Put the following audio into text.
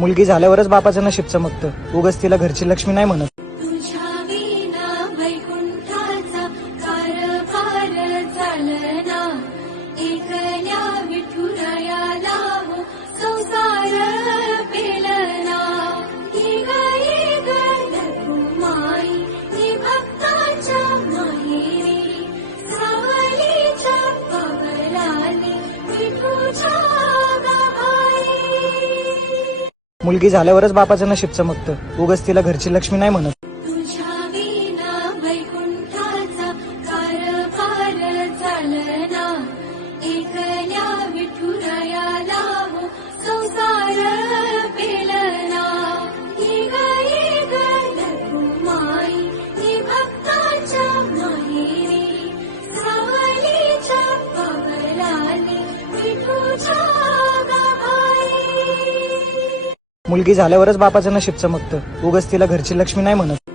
मुलगी झाल्यावरच बापाचं नशीब चमकतं, उगाच तिला घरची लक्ष्मी नाही म्हणत. तुझ्या विना वैकुंठाचा कारभार चालना, एकल्या विठुरायाला हो संसार पेलना. ही गाई गंधर्वमाई ही भक्ताच्या माहेरी, सावलीच्या पावलाने विठूच्या गाई. मुलगी झाल्यावरच बापाचं नशीब चमकतं, उगाच तिला घरची लक्ष्मी नाही म्हणत. तुझ्या विना वैकुंठाचा कारभार चालना, एकल्या विठुरायाला हो संसार पेलना. ही गाई गंधर्वमाई ही भक्ताच्या माहेरी, सावलीच्या पावलाने विठूच्या गाई. मुलगी झाल्यावरच बापाचं नशीब चमकतं, उगाच तिला घरची लक्ष्मी नाही म्हणत.